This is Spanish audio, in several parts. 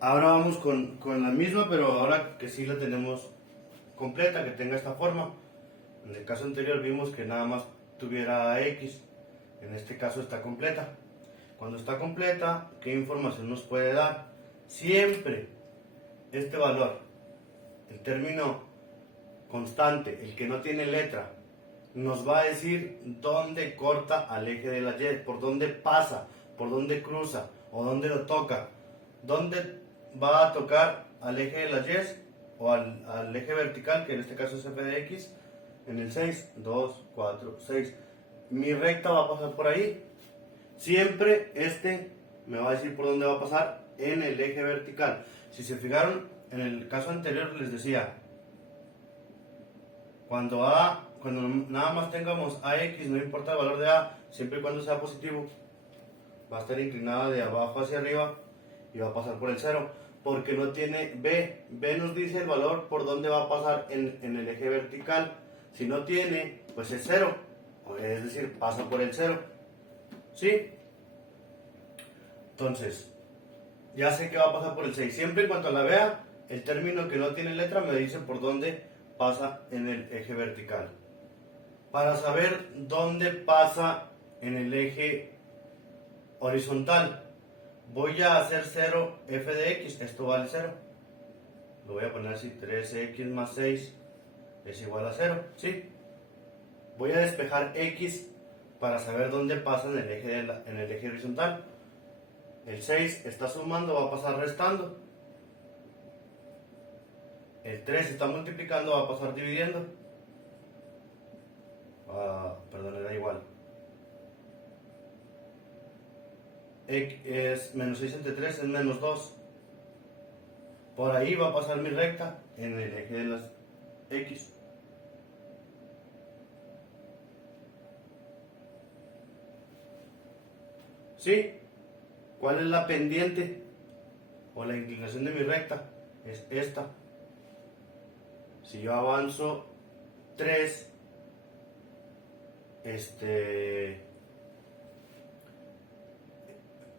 Ahora vamos con la misma, pero ahora que sí la tenemos completa, que tenga esta forma. En el caso anterior vimos que nada más tuviera X, en este caso está completa. Cuando está completa, ¿qué información nos puede dar? Siempre este valor, el término constante, el que no tiene letra, nos va a decir dónde corta al eje de la Y, por dónde pasa, por dónde cruza o dónde lo toca, dónde va a tocar al eje de la Y o al eje vertical, que en este caso es f de x, en el 6, 2, 4, 6. Mi recta va a pasar por ahí. Siempre este me va a decir por dónde va a pasar en el eje vertical. Si se fijaron, en el caso anterior les decía, cuando nada más tengamos AX, no importa el valor de A, siempre y cuando sea positivo, va a estar inclinada de abajo hacia arriba y va a pasar por el 0, porque no tiene B. B nos dice el valor por dónde va a pasar en el eje vertical. Si no tiene, pues es 0, es decir, pasa por el 0. ¿Sí? Entonces, ya sé que va a pasar por el 6. Siempre en cuanto la vea, el término que no tiene letra me dice por dónde pasa en el eje vertical. Para saber dónde pasa en el eje horizontal, voy a hacer 0 f de x, esto vale 0. Lo voy a poner así, 3x más 6 es igual a 0, ¿sí? Voy a despejar x para saber dónde pasa en el eje horizontal. El 6 está sumando, va a pasar restando. El 3 está multiplicando, va a pasar dividiendo. Perdón, era igual. Es menos 6 entre 3 es menos 2. Por ahí va a pasar mi recta en el eje de las X. ¿Sí? ¿Cuál es la pendiente o la inclinación de mi recta? Es esta. Si yo avanzo 3,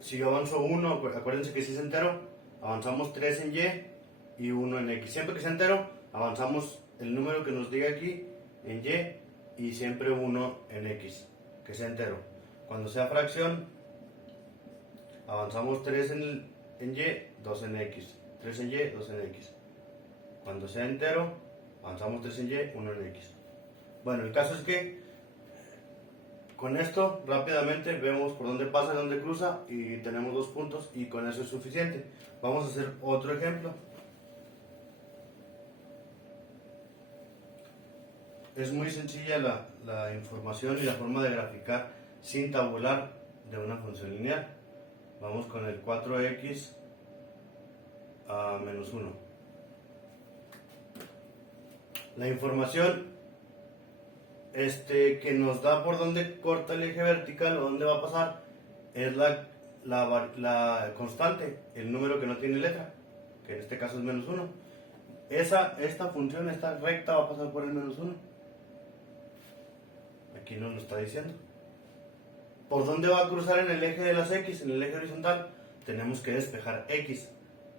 si yo avanzo 1, acuérdense que si es entero, avanzamos 3 en Y y 1 en X. Siempre que sea entero, avanzamos el número que nos diga aquí en Y siempre 1 en X, que sea entero. Cuando sea fracción, avanzamos 3 en Y, 2 en X. 3 en Y, 2 en X. Cuando sea entero, avanzamos 3 en Y, 1 en X. Bueno, el caso es que con esto rápidamente vemos por dónde pasa y dónde cruza y tenemos 2 puntos y con eso es suficiente. Vamos a hacer otro ejemplo. Es muy sencilla la información y la forma de graficar sin tabular de una función lineal. Vamos con el 4x a menos 1. La información que nos da por dónde corta el eje vertical o dónde va a pasar es la constante, el número que no tiene letra, que en este caso es menos 1. Esta función, esta recta va a pasar por el menos 1. Aquí nos lo está diciendo. ¿Por dónde va a cruzar en el eje de las X? En el eje horizontal tenemos que despejar X.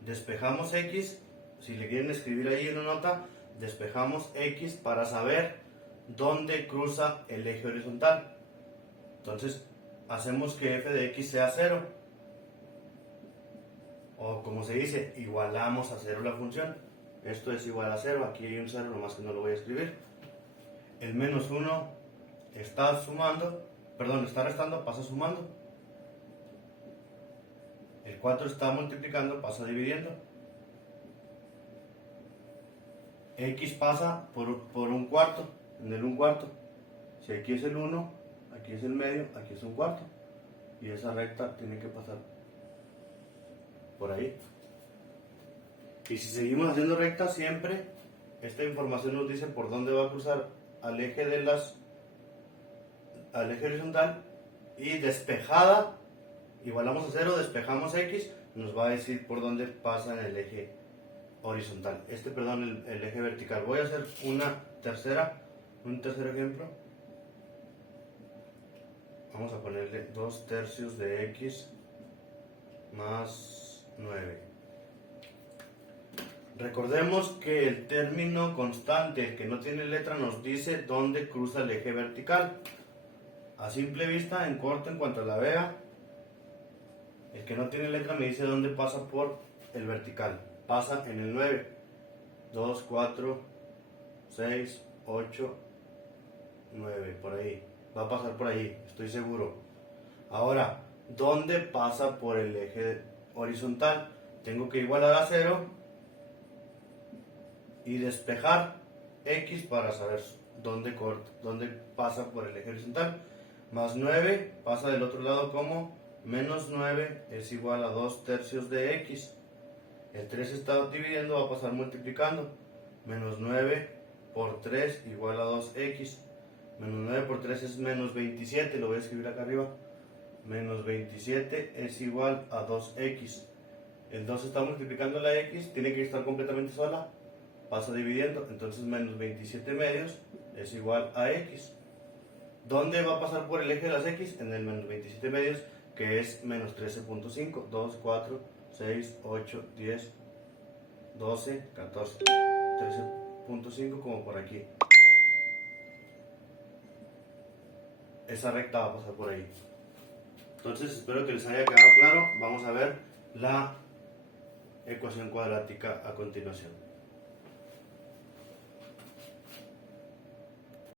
Despejamos X, si le quieren escribir ahí en una nota, despejamos X para saber dónde cruza el eje horizontal. Entonces hacemos que f de x sea 0, o como se dice, igualamos a 0 la función. Esto es igual a 0, aquí hay un 0, nomás que no lo voy a escribir. El menos 1 está sumando, perdón, está restando, pasa sumando. El 4 está multiplicando, pasa dividiendo. X pasa por un cuarto, en el 1 cuarto. Si aquí es el 1, aquí es el medio, aquí es un cuarto. Y esa recta tiene que pasar por ahí. Y si seguimos haciendo rectas, siempre esta información nos dice por dónde va a cruzar al eje horizontal, y despejada, igualamos a 0, despejamos X, nos va a decir por dónde pasa en el eje horizontal. El eje vertical. Voy a hacer un tercer ejemplo. Vamos a ponerle 2 tercios de X más 9. Recordemos que el término constante que no tiene letra nos dice dónde cruza el eje vertical. A simple vista, en corto, en cuanto la vea, el que no tiene letra me dice dónde pasa por el vertical. Pasa en el 9. 2, 4, 6, 8, 9, por ahí. Va a pasar por ahí, estoy seguro. Ahora, ¿dónde pasa por el eje horizontal? Tengo que igualar a 0 y despejar X para saber dónde pasa por el eje horizontal. Más 9 pasa del otro lado como menos 9 es igual a 2 tercios de X. El 3 está dividiendo, va a pasar multiplicando. Menos 9 por 3 igual a 2X. Menos 9 por 3 es menos 27, lo voy a escribir acá arriba. Menos 27 es igual a 2X. El 2 está multiplicando la X, tiene que estar completamente sola. Pasa dividiendo, entonces menos 27 medios es igual a X. ¿Dónde va a pasar por el eje de las X? En el menos 27 medios, que es menos 13.5. 2, 4, 6, 8, 10, 12, 14. 13.5 como por aquí. Esa recta va a pasar por ahí. Entonces espero que les haya quedado claro. Vamos a ver la ecuación cuadrática a continuación.